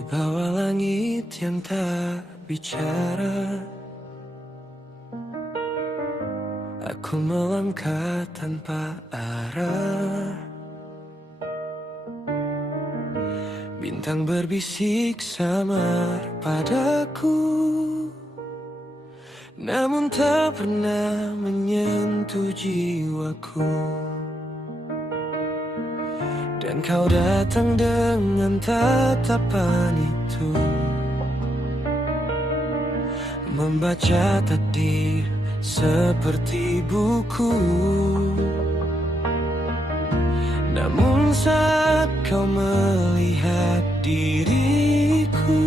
Di bawah langit yang tak bicara, aku melangkah tanpa arah. Bintang berbisik samar padaku, namun tak pernah menyentuh jiwaku. Dan kau datang dengan tatapan itu, membaca takdir seperti buku. Namun saat kau melihat diriku,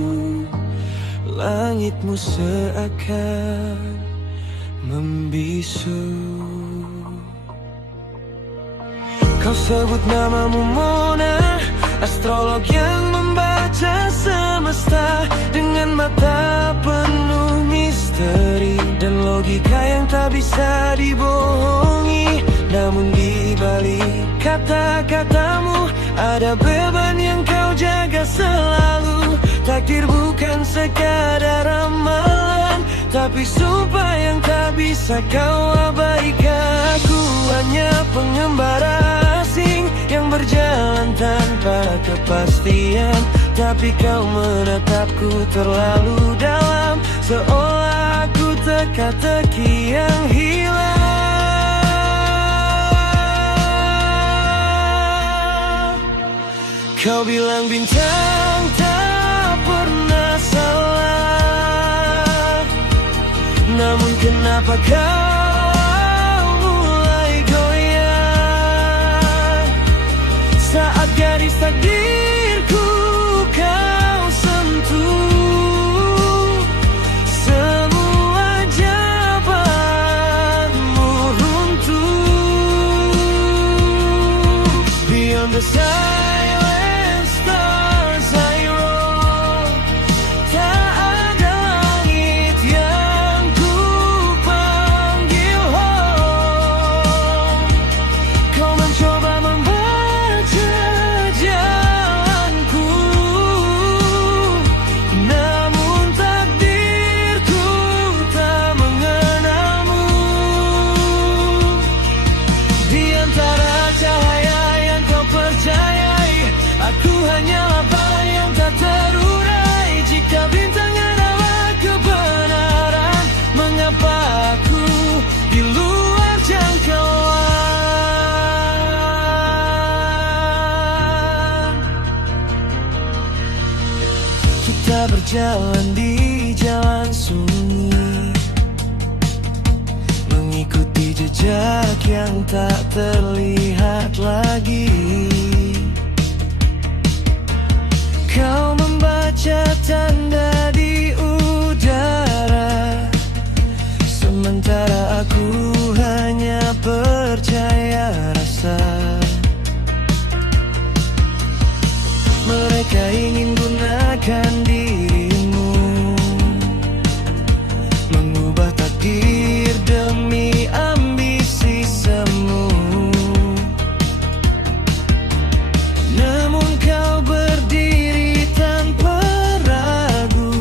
langitmu seakan membisu. Kau sebut namamu Mona, astrolog yang membaca semesta dengan mata penuh misteri dan logika yang tak bisa dibohongi. Namun di balik kata-katamu ada beban yang kau jaga selalu. Takdir bukan sekadar ramalan, tapi sumpah yang tak bisa kau abaikan. Aku hanya pengembara asing yang berjalan tanpa kepastian, tapi kau menatapku terlalu dalam, seolah aku teka-teki yang hilang. Kau bilang bintang tak pernah salah, namun kenapa kau mulai goyah saat garis takdirku kau sentuh? Semua jawabanmu runtuh. Beyond the silent stars I roll, tak ada langit yang ku panggil home. Kau mencoba membaca jalanku, namun takdirku tak mengenalmu. Di antara cahaya yang kau percayai, aku hanyalah bayang tak terurai. Jika bintang adalah kebenaran, mengapa aku di luar jangkauan? Kita berjalan di jalan sunyi, mengikuti jejak yang tak terlihat lagi. Kau membaca tanda di udara, sementara aku hanya percaya rasa. Mereka ingin gunakan dirimu, mengubah takdir demi ambisi semu. Namun kau berdiri tanpa ragu,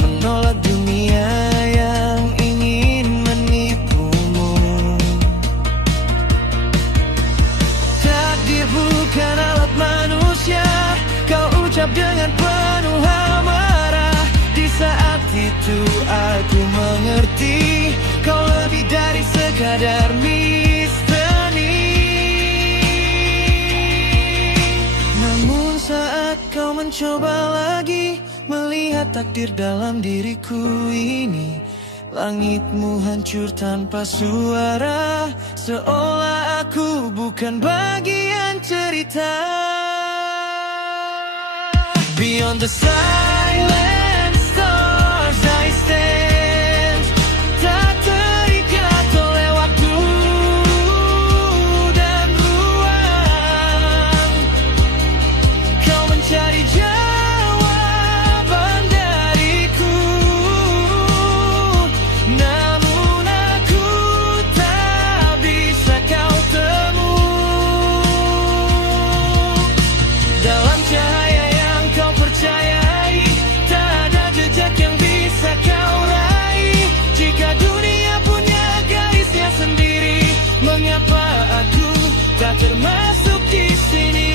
menolak dunia yang ingin menipumu. Takdir bukan alat manusia, kau ucap dengan penuh amarah. Di saat itu aku mengerti, kau lebih dari sekadar misteri. Namun saat kau mencoba lagi melihat takdir dalam diriku ini, langitmu hancur tanpa suara, seolah aku bukan bagian cerita. Beyond the silent stars I stand, tak terikat oleh waktu dan ruang. Kau mencari jawaban dariku, namun aku tak bisa kau temu. Dalam cahaya yang kau termasuk di sini.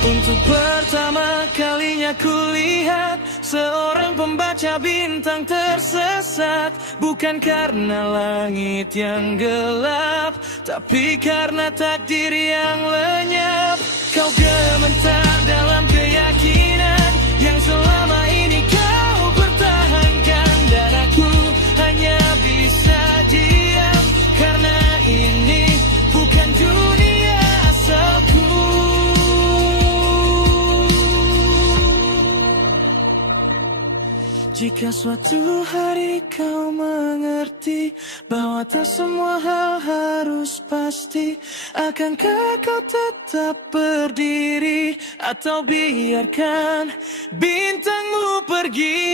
Untuk pertama kalinya kulihat seorang pembaca bintang tersesat. Bukan karena langit yang gelap, tapi karena takdir yang lenyap. Kau gemetar dalam keyakinan yang selama ini kau pertahankan. Dan aku hanya bisa diam, karena ini bukan dunia asalku. Jika suatu hari kau mengerti bahwa tak semua hal harus pasti, akankah kau tetap berdiri atau biarkan bintangmu pergi?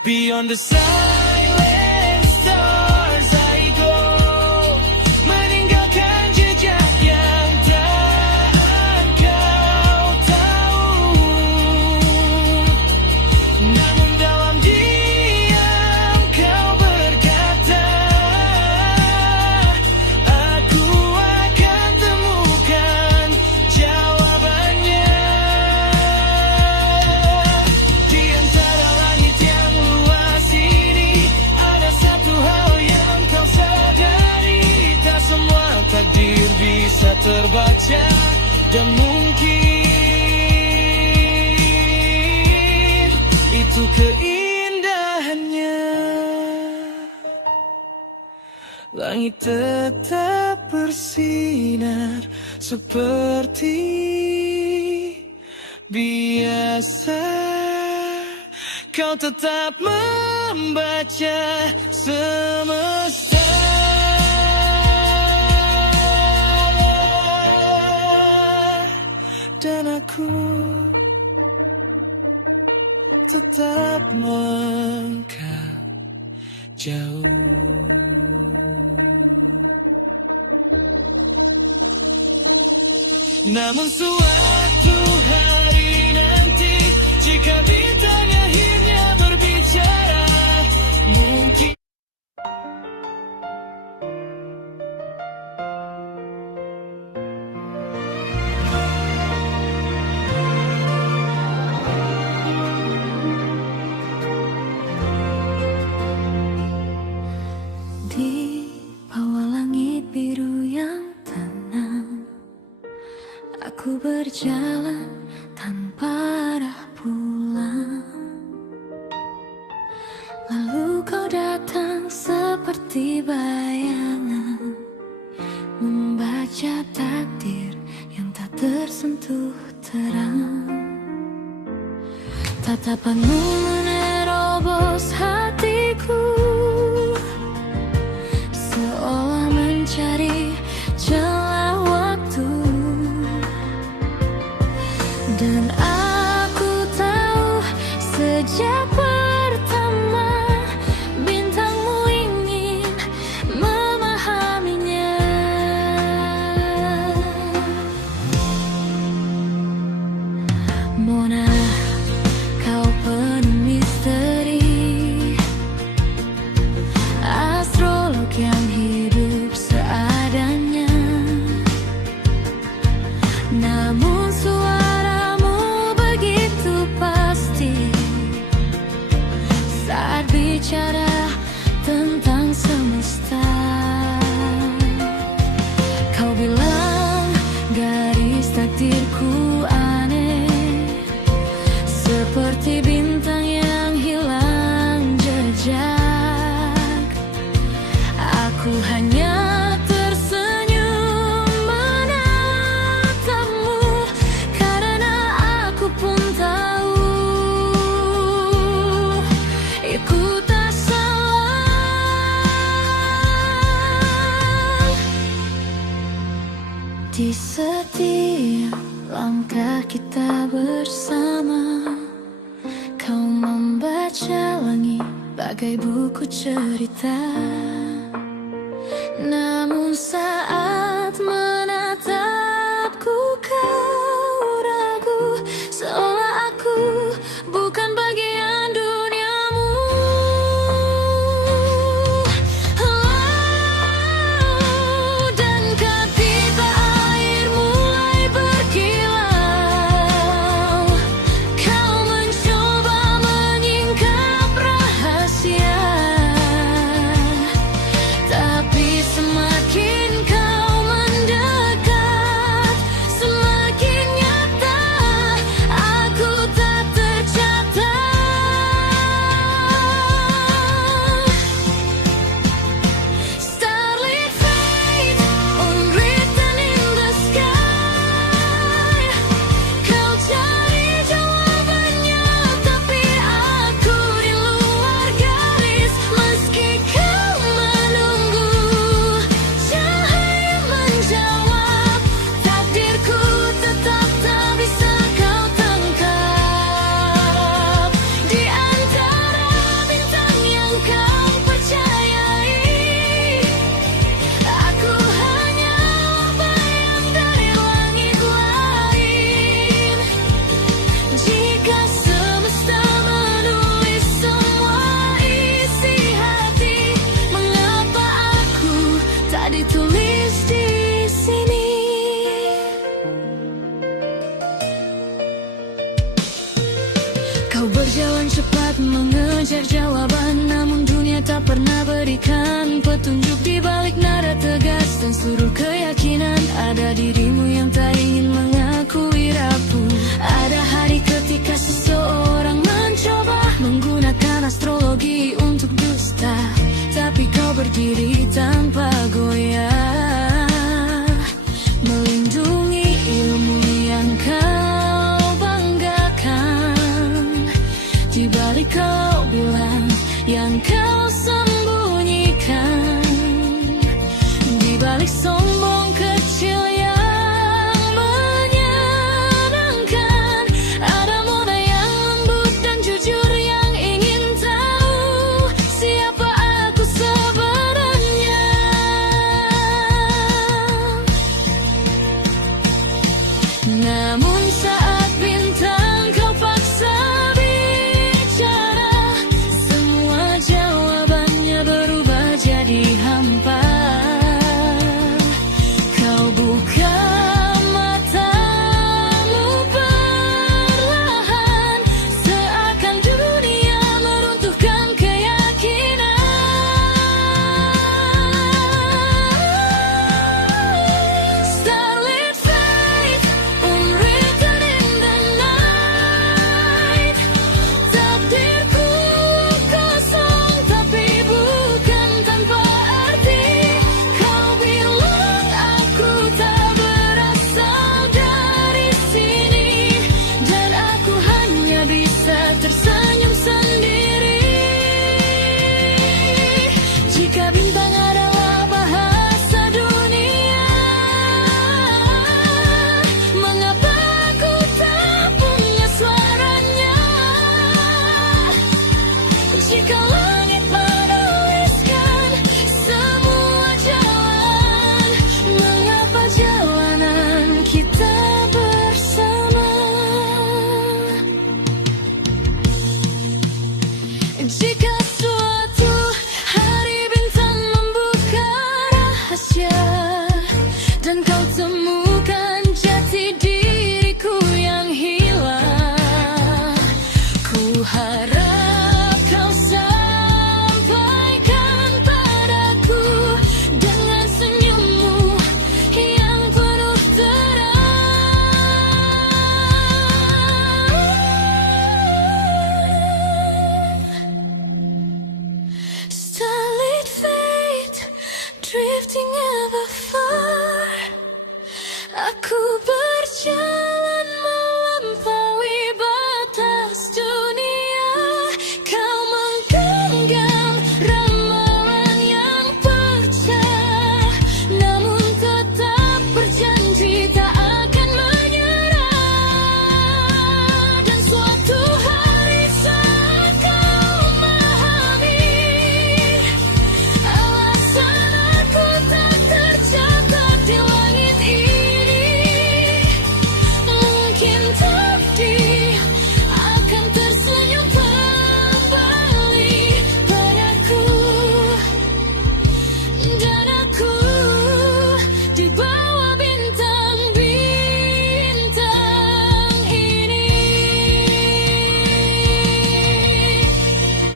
Beyond the silent stars I go, meninggalkan jejak yang tak kau tahu. Namun dalam diam kau berkata, aku akan temukan jawabannya. Di antara langit yang luas ini ada satu hal yang kau sadari, tak semua takdir bisa terbaca. Dan mungkin itu keindahannya. Langit tetap bersinar seperti biasa. Kau tetap membaca semesta. Dan aku tetap melangkah jauh. Namun suatu hari nanti, jika bintang akhirnya berbicara, mungkin di bawah langit biru yang tenang, aku berjalan tanpa arah pulang. Lalu kau datang seperti bayangan, membaca takdir yang tak tersentuh terang. Tatapanmu menerobos hatiku, seolah mencari celah waktu. Dan aku tahu sejak pertama bintangmu ingin memahaminya. Mona, kau penuh misteri, astrolog yang hidup seadanya. Namun suaramu begitu pasti saat bicara tentang semesta. Kau bilang garis takdirku aneh, seperti bintang yang hilang jejak. Aku hanya tersenyum menatapmu, karena aku pun tahu itu tak salah. Di setiap langkah kita bersama, kau membaca langit bagai buku cerita. Namun saat menatapku kau ragu, seolah aku bukan bagian duniamu. berdiri tanpa